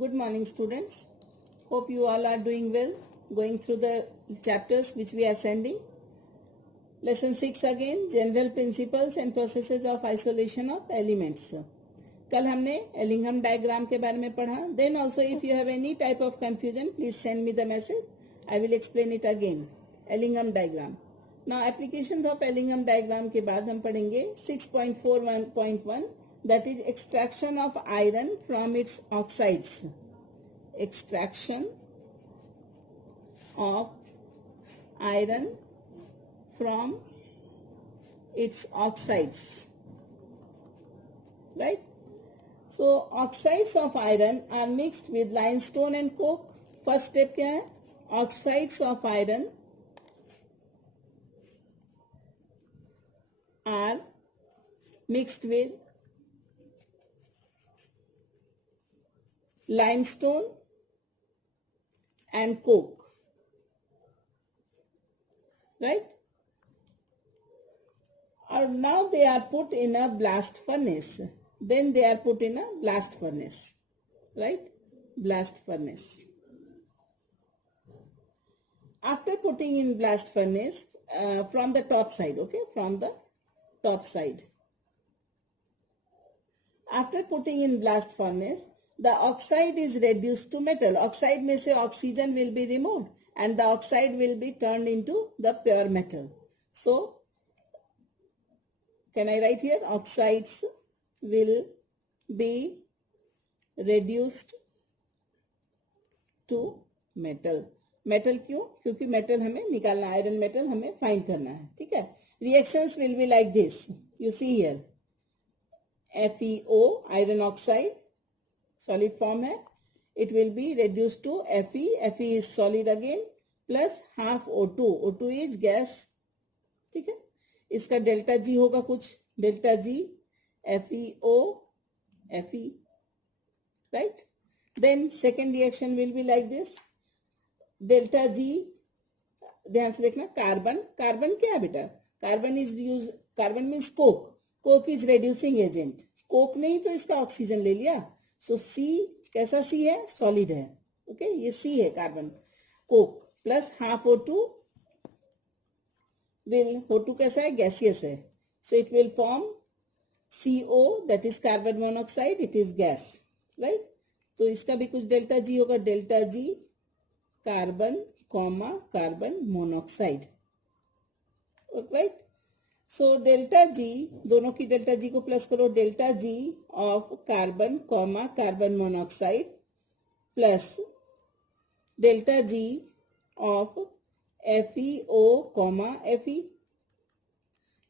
Good morning, students. Hope you all are doing well, going through the chapters which we are sending. Lesson 6 again, General Principles and Processes of Isolation of Elements. कल हमने Ellingham diagram के बारे में पढ़ा. Then also if you have any type of confusion, please send me the message. I will explain it again. Ellingham diagram. Now applications of Ellingham diagram के बाद हम पढ़ेंगे 6.41.1, that is extraction of iron from its oxides. Extraction of iron from its oxides, right? So oxides of iron are mixed with limestone and coke. First step क्या है? Oxides of iron are mixed with limestone and coke, right? Or now they are put in a blast furnace. Then they are put in a blast furnace, right? Blast furnace. After putting in blast furnace, from the top side, okay? From the top side. After putting in blast furnace, the oxide is reduced to metal. Oxide में से oxygen will be removed and the oxide will be turned into the pure metal. So, can I write here? Oxides will be reduced to metal. Metal क्यों? क्योंकि metal हमें निकालना, iron metal हमें find करना है, ठीक है? Reactions will be like this. You see here. FeO, iron oxide, solid form है. It will be reduced to Fe. Fe is solid again, plus half O2. O2 is gas, ठीक है? इसका delta G होगा कुछ, delta G FeO, Fe, right? Then second reaction will be like this. Delta G, ध्यान से देखना, carbon. Carbon क्या है बेटा? Carbon is use, carbon means Coke. Coke is reducing agent. Coke नहीं तो इसका ऑक्सीजन ले लिया. सो सी कैसा सी है? सॉलिड है. ओके, ये सी है carbon. Coke plus half O2 will, O2 कैसा है? गैसियस है. So it will form CO, that is carbon monoxide. It is gas, right? तो इसका भी कुछ डेल्टा जी होगा. Delta G carbon comma carbon monoxide, right? So delta G, दोनों की डेल्टा जी को प्लस करो. Delta G of carbon comma carbon monoxide plus delta G of FeO comma Fe.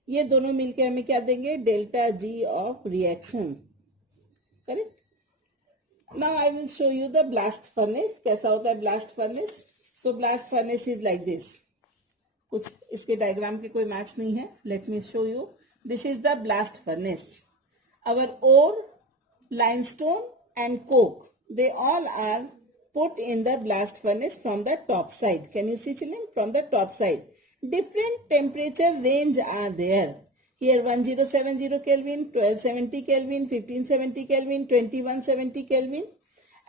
ये दोनों मिलके हमें क्या देंगे? Delta G of reaction, correct? Now I will show you the blast furnace. कैसा होता है blast furnace? So blast furnace is like this. कुछ इसके डायग्राम के कोई मैच नहीं है. Let me show you. This is the blast furnace. Our ore, limestone and coke, they all are put in the blast furnace from the top side. Can you see, children? From the top side. Different temperature range are there. Here 1070 Kelvin, 1270 Kelvin, 1570 Kelvin, 2170 Kelvin,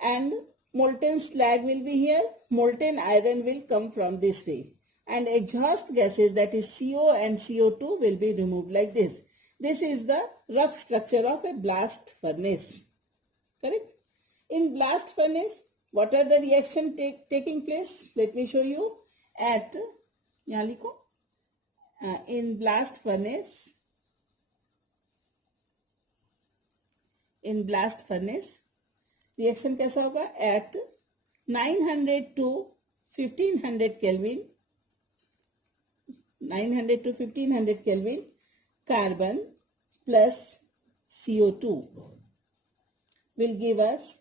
and molten slag will be here. Molten iron will come from this way. And exhaust gases, that is CO and CO2, will be removed like this. This is the rough structure of a blast furnace. Correct? In blast furnace, what are the reaction taking place? Let me show you. At, यहाँ लिखो, in blast furnace, in blast furnace, reaction कैसा होगा? At 900 to 1500 Kelvin, 900 to 1500 Kelvin, carbon plus CO2 will give us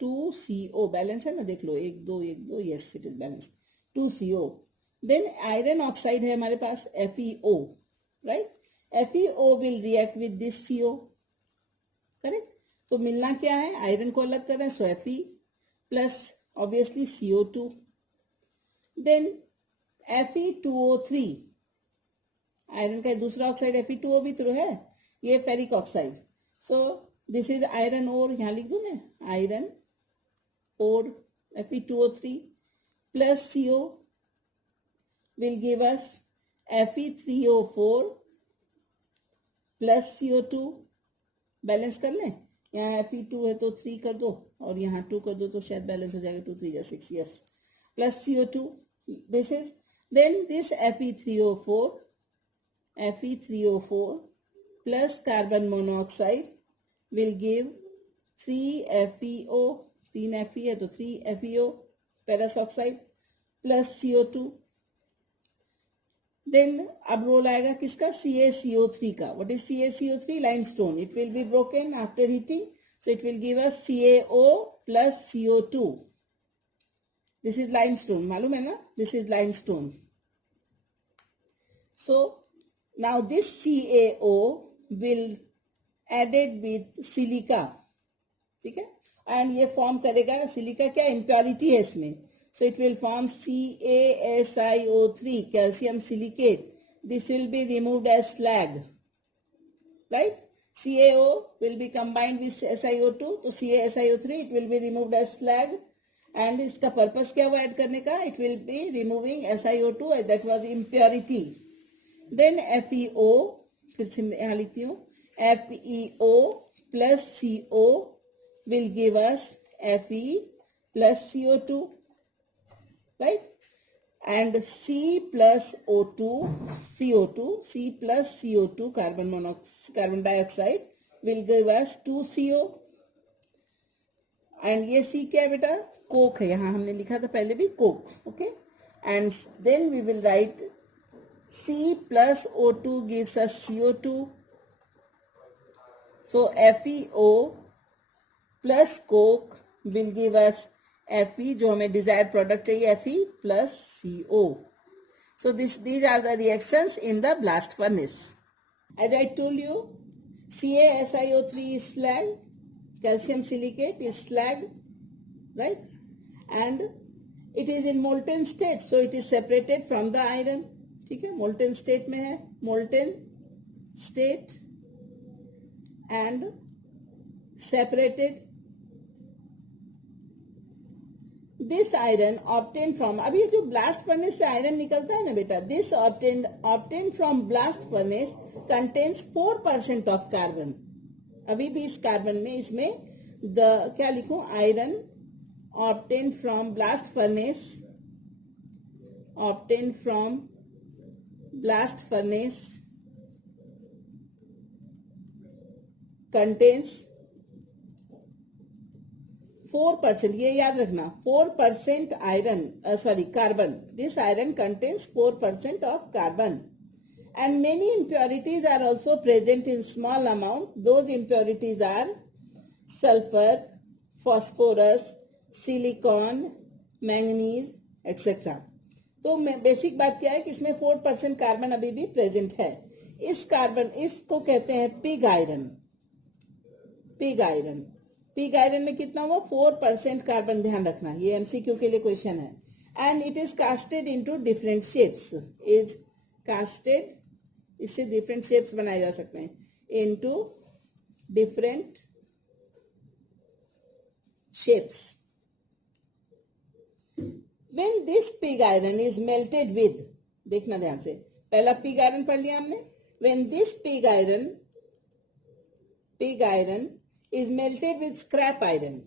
2CO. Balance है ना, देख लो, 1 2 1 2. yes, it is balanced. 2CO. then iron oxide है हमारे पास, FeO, right? FeO will react with this CO, correct? तो मिलना क्या है? आयरन को अलग कर रहे हैं, so Fe plus obviously CO2. Then Fe2O3, iron का दूसरा ऑक्साइड Fe2O भी तो है, ये ferric oxide. So this is iron ore, यहां लिख दूं मैं iron 4 Fe2O3 plus CO will give us Fe3O4 plus CO2. Balance कर लें, यहाँ Fe2 है तो 3 कर दो और यहाँ 2 कर दो तो शायद बैलेंस हो जाएगा. 2 3 6, yes, plus CO2. This is then this Fe3O4 plus carbon monoxide will give 3 FeO, 3 Fe है तो 3 FeO ferrous oxide plus CO2. Then अब रोल आएगा किसका, CaCO3 का. What is CaCO3? Limestone. It will be broken after heating, so it will give us CaO plus CO2. This is limestone, मालूम है ना, this is limestone. So now this CaO will added with silica, ठीक है, and ये form करेगा, silica क्या impurity है इसमें, so it will form CaSiO3, calcium silicate. This will be removed as slag, right? CaO will be combined with SiO2, तो CaSiO3 it will be removed as slag. And इसका purpose क्या हुआ add करने का, it will be removing SiO2 that was impurity. Then FeO, फिर से यहाँ लिखती हूँ, FeO plus CO will give us Fe plus CO2, right? And C plus O2, CO2, C plus CO2 carbon dioxide will give us 2CO. And ये C क्या है बेटा, Coke है, यहाँ हमने लिखा था पहले भी Coke, okay? And then we will write C plus O2 gives us CO2. So FeO plus coke will give us Fe, जो हमें desired product चाहिए, Fe plus CO. So these are the reactions in the blast furnace. As I told you, CaSiO3 is slag, calcium silicate is slag, right? And it is in molten state, so it is separated from the iron. ठीक है, molten state में है, molten state and separated. This iron obtained from, अभी ये जो blast furnace से iron निकलता है ना बेटा, this obtained from blast furnace contains 4% of carbon. अभी भी इस कार्बन में, इसमें क्या लिखूं, iron obtained from blast furnace contains 4%, ये याद रखना, 4% carbon. This iron contains 4% of carbon. And many impurities are also present in small amount. Those impurities are sulfur, phosphorus, silicon, manganese, etc. तो बेसिक बात क्या है कि इसमें 4% कार्बन अभी भी प्रेजेंट है. इसको कहते हैं पिग आयरन. पिग आयरन में कितना हुआ, 4% कार्बन, ध्यान रखना, ये एमसीक्यू के लिए क्वेश्चन है. And it is casted into different shapes, इससे डिफरेंट शेप्स बनाए जा सकते हैं, into different shapes. When this pig iron is melted with, देखना ध्यान से, पहला पिग आयरन पढ़ लिया हमने. When this pig iron is melted with scrap iron,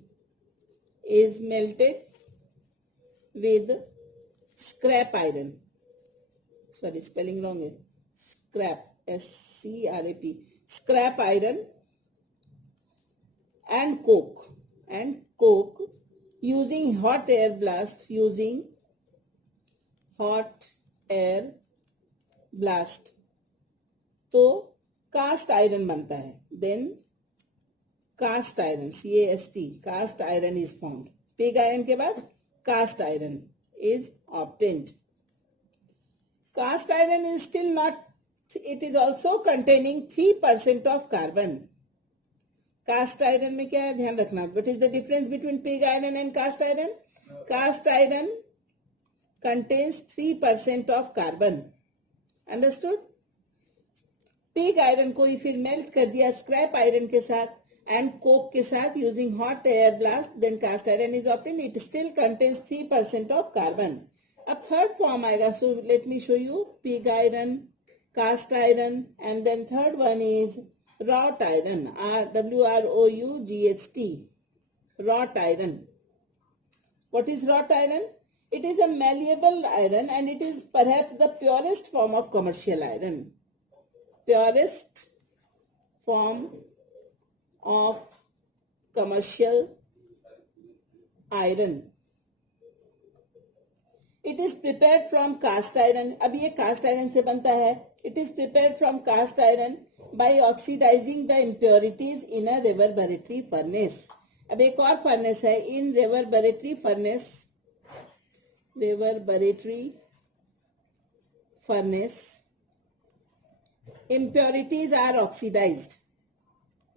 sorry spelling wrong है, scrap, SCRAP, scrap iron and coke using hot air blast, तो cast iron बनता है. Then cast iron, CAST, cast iron is formed. Pig iron के बाद cast iron is obtained. Cast iron is still not, it is also containing 3% of carbon. Cast iron में क्या है, ध्यान रखना. What is the difference between pig iron and cast iron? Cast iron contains 3% of carbon. Understood? Pig iron को ही फिर melt कर दिया स्क्रैप आयरन के साथ, and coke के साथ using hot air blast, then cast iron is obtained. It still contains 3% of carbon. अब third form आएगा. So let me show you pig iron, cast iron, and then third one is wrought iron. WROUGHT. Wrought iron. What is wrought iron? It is a malleable iron and it is perhaps the purest form of commercial iron. Purest form of commercial iron. It is prepared from cast iron. अब ये cast iron से बनता है. It is prepared from cast iron by oxidizing the impurities in a reverberatory furnace. अब एक और furnace है. In reverberatory furnace, impurities are oxidized.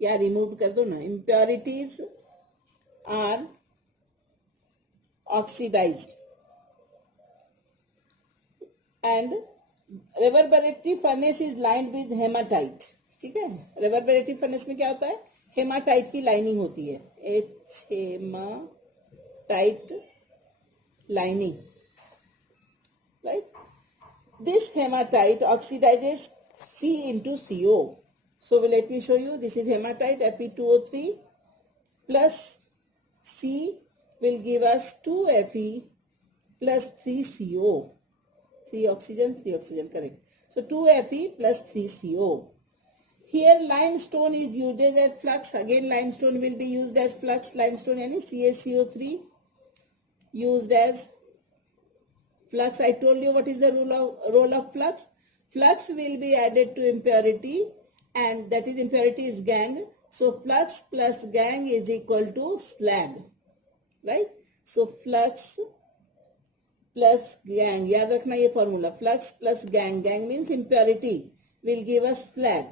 या रिमूव कर दो ना. Impurities are oxidized and reverberatory furnace is lined with hematite. ठीक है. reverberatory furnace में क्या होता है? हेमाटाइट की लाइनिंग होती है. Haematite lining, right? This hematite oxidizes C into CO. So let me show you. This is hematite Fe2O3 plus C will give us 2Fe plus 3CO. 3 oxygen, correct. So 2Fe plus 3CO. Here limestone is used as flux. Again limestone will be used as flux. Limestone यानी CaCO3 used as flux. I told you what is the role of flux. Flux will be added to impurity and that is impurity is gangue. So flux plus gangue is equal to slag, right? So flux plus gangue, याद रखना ये formula. Flux plus gangue means impurity will give us slag.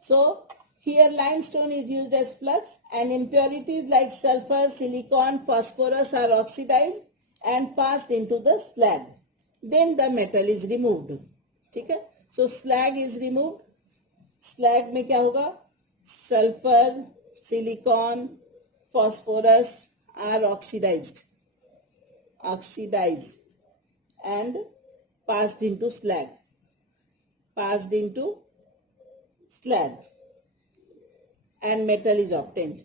So here limestone is used as flux and impurities like sulfur, silicon, phosphorus are oxidized and passed into the slag. Then the metal is removed. ठीक है. So slag is removed. Slag में क्या होगा? Sulfur, silicon, phosphorus are oxidized and passed into slag. And metal is obtained.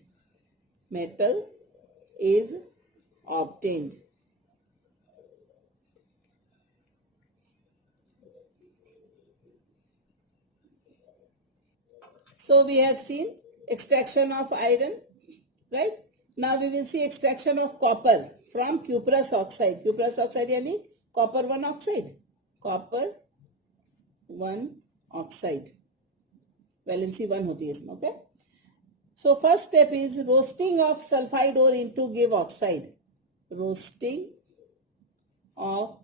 So we have seen extraction of iron, right? Now we will see extraction of copper from cuprous oxide. Cuprous oxide यानी copper 1 oxide. Valency 1 होती है इसमें, okay? So first step is roasting of sulfide ore into give oxide. Roasting of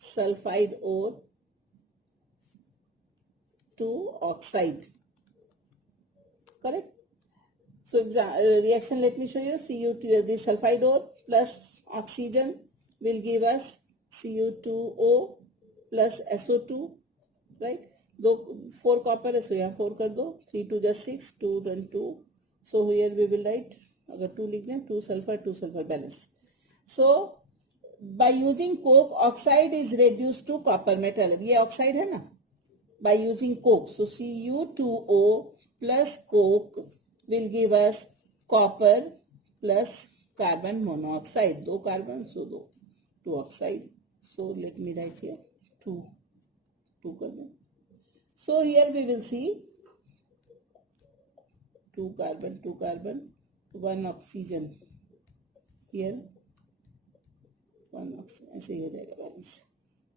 sulfide ore to oxide. Correct? So reaction, let me show you. Cu2, the sulfide ore plus oxygen will give us Cu2O plus SO2, right? दो 4 copper है, so यहाँ 4 कर दो. 3 2 just 6, 2 and 2. So here we will write, अगर 2 लिख दें, 2 sulfur balance. So by using coke, oxide is reduced to copper metal. ये oxide है ना? By using coke, so Cu2O plus coke will give us copper plus carbon monoxide. 2 carbon, so 2 oxide. So let me write here 2 कर दें. So here we will see 2 carbon, 1 oxygen. Here 1 oxygen. ऐसे ही हो जाएगा balance.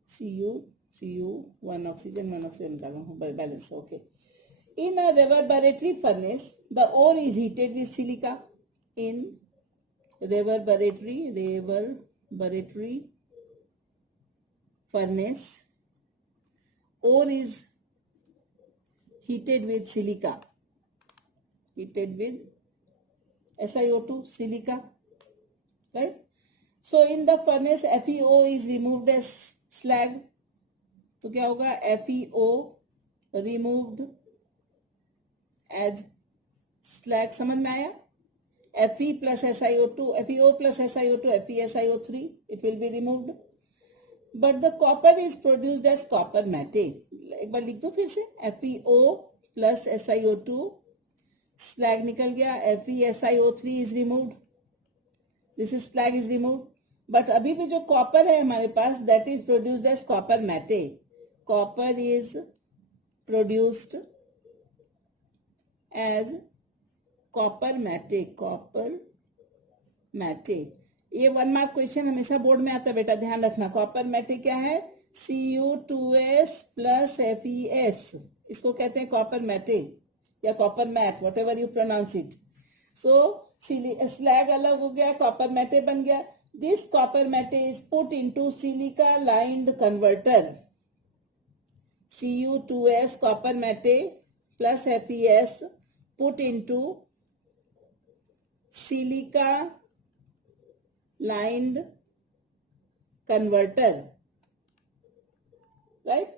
Cu, 1 oxygen balance. Okay. In a reverberatory furnace, the ore is heated with silica. In reverberatory furnace, ore is heated with silica. Heated with SiO2, silica, right? So in the furnace, FeO is removed as slag. तो क्या होगा? FeO removed as slag समझ में आया? Fe plus SiO2, FeO plus SiO2, FeSiO3, it will be removed. But the copper is produced as copper matte. एक बार लिख दो फिर से, FeO plus SiO2, slag निकल गया, FeSiO3 is removed. This is slag is removed. But अभी भी जो copper है हमारे पास, that is produced as copper matte. Copper is produced as copper matte. Copper matte. ये 1 मार्क क्वेश्चन हमेशा बोर्ड में आता है बेटा, ध्यान रखना. कॉपर मैटे क्या है? Cu2s plus FeS. इसको कहते हैं कॉपर मैटे या copper matte, whatever you pronounce it. So slag अलग हो गया, कॉपर मैटे बन गया. This copper matte is put into silica lined converter. Cu2s copper matte plus FeS put into silica lined converter, right?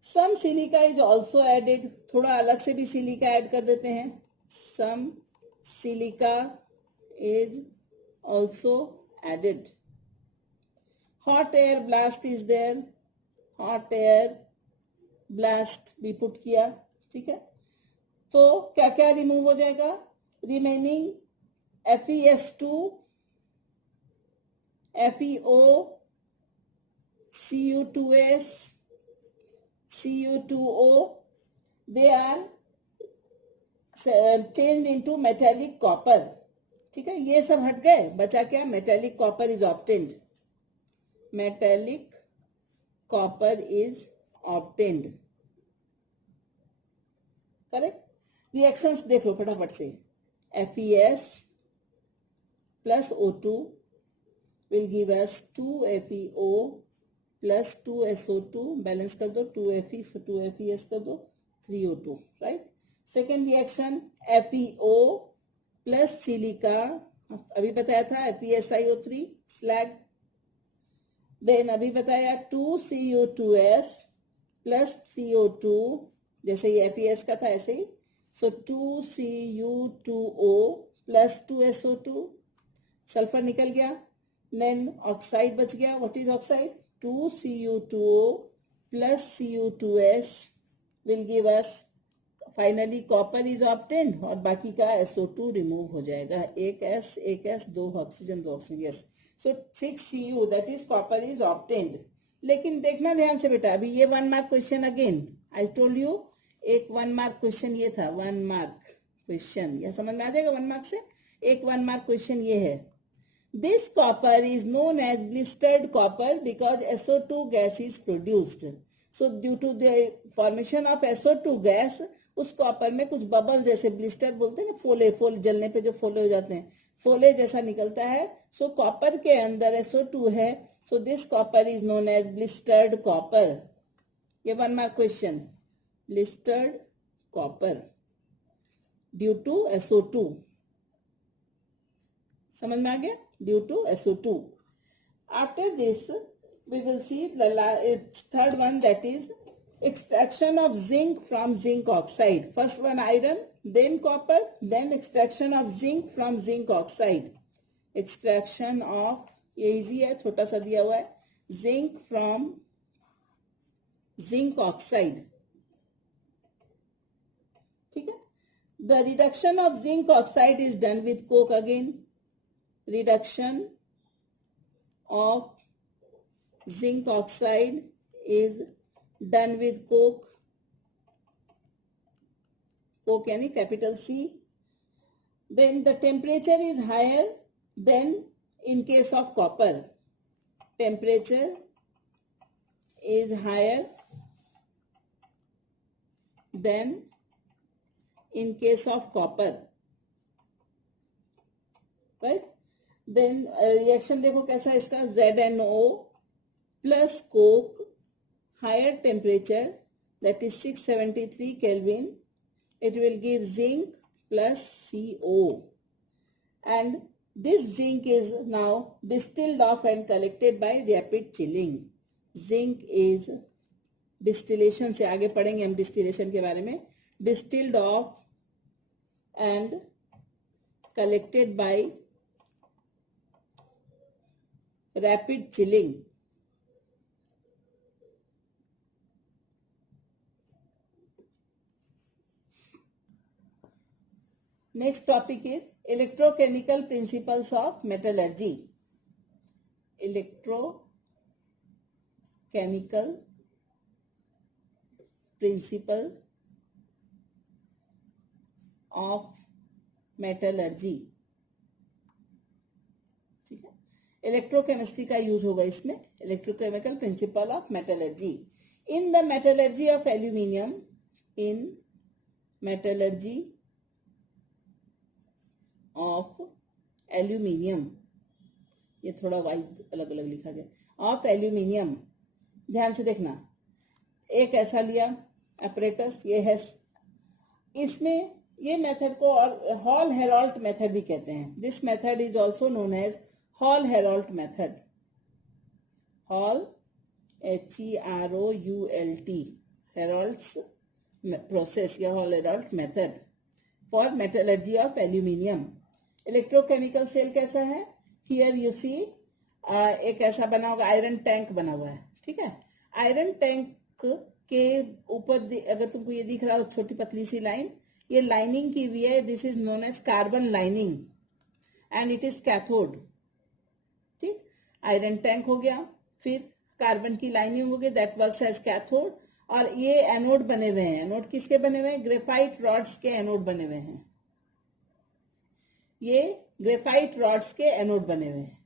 Some silica is also added. थोड़ा अलग से भी silica add कर देते हैं. Some silica is also added. Hot air blast is there. Hot air blast भी put किया. ठीक है, तो क्या क्या रिमूव हो जाएगा? Remaining FeS2, FeO, Cu2s, Cu2O, they are changed into metallic copper. ठीक है, ये सब हट गए, बचा क्या? metallic copper is obtained. Metallic copper is obtained. Correct. Reactions देख लो फटाफट से. FeS plus O2 will give us 2FeO plus 2SO2. Balance कर दो, 2Fe, so 2FeS कर दो, 3O2, right. Second reaction FeO plus silica, अभी बताया था FeSiO3 स्लैग. देन अभी बताया 2Cu2s प्लस 3O2, जैसे ये FeS का था ऐसे ही. सो 2Cu2O प्लस 2SO2, सल्फर निकल गया. देन ऑक्साइड बच गया. What is oxide? 2Cu2O plus Cu2s will give us finally copper is obtained, और बाकी का SO2 रिमूव हो जाएगा. एक S, दो ऑक्सीजन, दो oxygen. Yes, so 6Cu, that is copper is obtained. लेकिन देखना ध्यान से बेटा, अभी ये 1 mark question again I told you. एक 1 मार्क क्वेश्चन ये था, 1 मार्क क्वेश्चन, यह समझ में आ जाएगा 1 मार्क से. एक 1 मार्क क्वेश्चन ये है. This copper is known as blistered copper because SO2 gas is produced. So due to the formation of SO2 gas, उस कॉपर में कुछ बबल जैसे, ब्लिस्टर बोलते हैं ना, फोले जलने पे जो फोले हो जाते हैं, फोले जैसा निकलता है. सो कॉपर के अंदर SO2 है. So this copper is known as blistered copper. ये 1 mark question. Blistered copper due to SO2. समझ में आ गया? Due to SO2. After this, we will see the third one, that is extraction of zinc from zinc oxide. First one iron, then copper, then extraction of zinc from zinc oxide. Extraction of, ये easy है, छोटा सा दिया हुआ है, zinc from zinc oxide. ठीक है. The reduction of zinc oxide is done with coke again. Reduction of zinc oxide is done with coke. Coke यानी capital C. Then the temperature is higher than in case of copper. Temperature is higher than in case of copper, right? Then reaction देखो कैसा है इसका. ZNO plus coke, higher temperature, that is 673 Kelvin, it will give zinc plus CO, and this zinc is now distilled off and collected by rapid chilling. Zinc is distillation, से आगे पढ़ेंगे हम distillation के बारे में. Distilled off and collected by rapid chilling. Next topic is electrochemical principles of metallurgy. Electrochemical principle of metallurgy. ठीक है, electrochemistry का यूज होगा इसमें. Electrochemical principle of metallurgy. In the metallurgy of aluminium, in metallurgy of aluminium, ये थोड़ा wide अलग अलग लिखा गया, ऑफ एल्यूमिनियम. ध्यान से देखना, एक ऐसा लिया अपरेटस, ये है, इसमें ये मेथड को हॉल हेराल्ट मेथड भी कहते हैं. This method is also known as Hall Heroult method. Hall HEROULT, Heroult's process या Hall Heroult method for metallurgy of aluminium. Electrochemical cell कैसा है? हियर यू सी एक ऐसा बना होगा, आयरन टैंक बना हुआ है. ठीक है, आयरन टैंक के ऊपर अगर तुमको ये दिख रहा हो छोटी पतली सी लाइन, ये लाइनिंग की हुई है. This is known as carbon lining and it is cathode. ठीक, आयरन टैंक हो गया, फिर कार्बन की लाइनिंग हो गई, दैट वर्क्स एज कैथोड. और ये एनोड बने हुए हैं. एनोड किसके बने हुए हैं? ग्रेफाइट रॉड्स के एनोड बने हुए हैं. ये ग्रेफाइट रॉड्स के एनोड बने हुए हैं.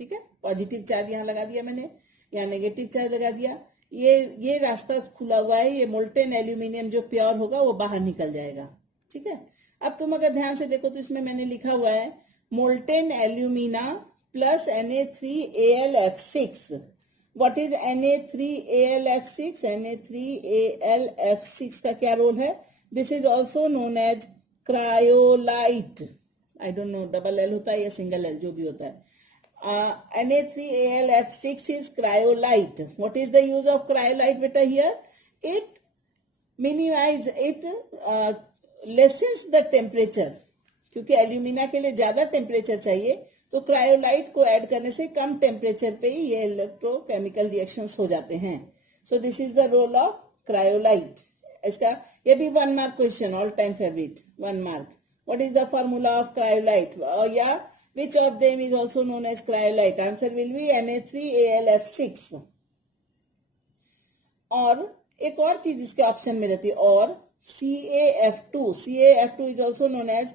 ठीक है, पॉजिटिव चार्ज यहाँ लगा दिया मैंने, यहाँ नेगेटिव चार्ज लगा दिया. ये रास्ता खुला हुआ है. ये मोल्टेन एल्यूमिनियम जो प्योर होगा वो बाहर निकल जाएगा. ठीक है, अब तुम अगर ध्यान से देखो तो इसमें मैंने लिखा हुआ है molten alumina plus Na3AlF6. What is Na3AlF6? Na3AlF6 का क्या रोल है? This is also known as cryolite. I don't know double L होता है या सिंगल एल, जो भी होता है. Na3AlF6 is cryolite. What is the use of cryolite beta here? It lessens the temperature. क्योंकि एल्यूमिना के लिए ज्यादा टेम्परेचर चाहिए, तो क्रायोलाइट को ऐड करने से कम टेम्परेचर पे ही ये इलेक्ट्रोकेमिकल रिएक्शंस हो जाते हैं. So this is the role of cryolite. इसका ये भी 1 mark question, all time favourite, 1 mark. What is the formula of cryolite? या which of them is also known as cryolite? Answer will be Na3AlF6. और एक और चीज इसके option में रहती है, और CaF2. CaF2 is also known as,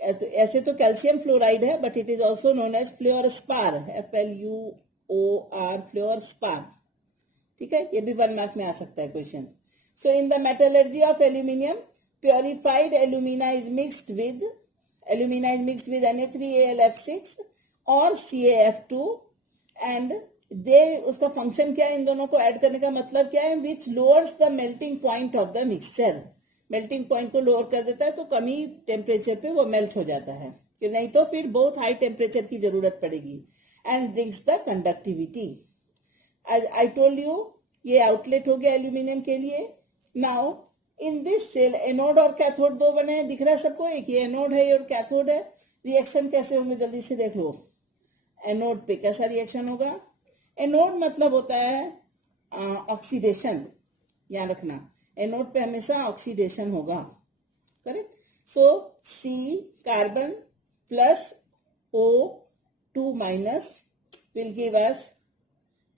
ऐसे तो कैल्शियम फ्लोराइड है, but it is also known as fluorspar. FLUOR, fluorspar. ठीक है, ये भी 1 मार्क में आ सकता है question. So in the metallurgy of aluminium, purified alumina is mixed with Na3AlF6 और CaF2, एंड उसका फंक्शन क्या है? इन दोनों को ऐड करने का मतलब क्या है? Which lowers the melting point of the mixture. Melting point को लोअर कर देता है, तो कम ही टेम्परेचर पे वो मेल्ट हो जाता है, कि नहीं तो फिर बहुत हाई टेम्परेचर की जरूरत पड़ेगी. And brings the conductivity. I told you, ये आउटलेट हो गया एल्यूमिनियम के लिए. Now in this cell anode और कैथोड दो बने हैं, दिख रहा है सबको? एक ये एनोड है और कैथोड है. रिएक्शन कैसे होंगे जल्दी से देख लो. एनोड पे कैसा रिएक्शन होगा? एनोड मतलब होता है ऑक्सीडेशन. याद रखना, एनोड पे हमेशा ऑक्सीडेशन होगा. Correct. So C carbon plus O2 minus will give us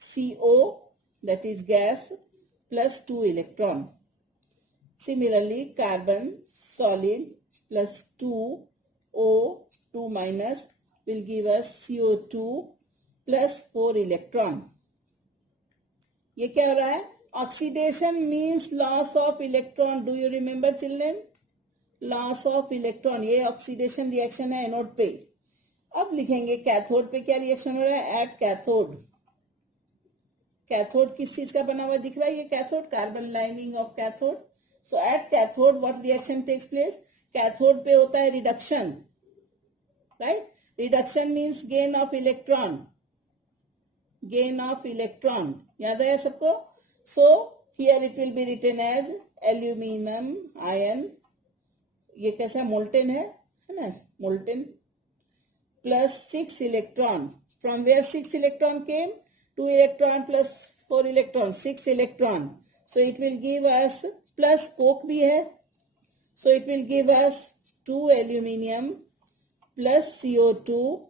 CO, that is gas, plus 2 electron. Similarly, carbon solid plus 2O2 minus will give us CO2 plus 4 electron. ये क्या हो रहा है? Oxidation means loss of electron. Do you remember children? Loss of electron. ये oxidation reaction है anode पे. अब लिखेंगे कैथोड पे क्या रिएक्शन हो रहा है? At cathode. कैथोड किस चीज का बना हुआ दिख रहा है? ये cathode, carbon lining of cathode. So at cathode what reaction takes place? Cathode पे होता है reduction, right? Reduction means gain of electron. Gain of electron. याद है सबको? So here it will be written as aluminum ion ये कैसा molten है ना, molten plus 6 electron. From where 6 electron came? 2 electron plus 4 electron, 6 electron. So it will give us, plus coke bhi hai. So it will give us 2 aluminium plus CO2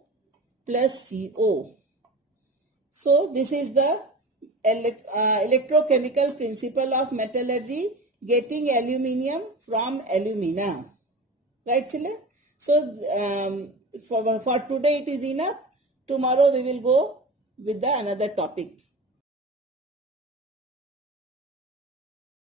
plus CO. So this is the electrochemical principle of metallurgy, getting aluminium from alumina. Right, children? So for today it is enough. Tomorrow we will go with the another topic.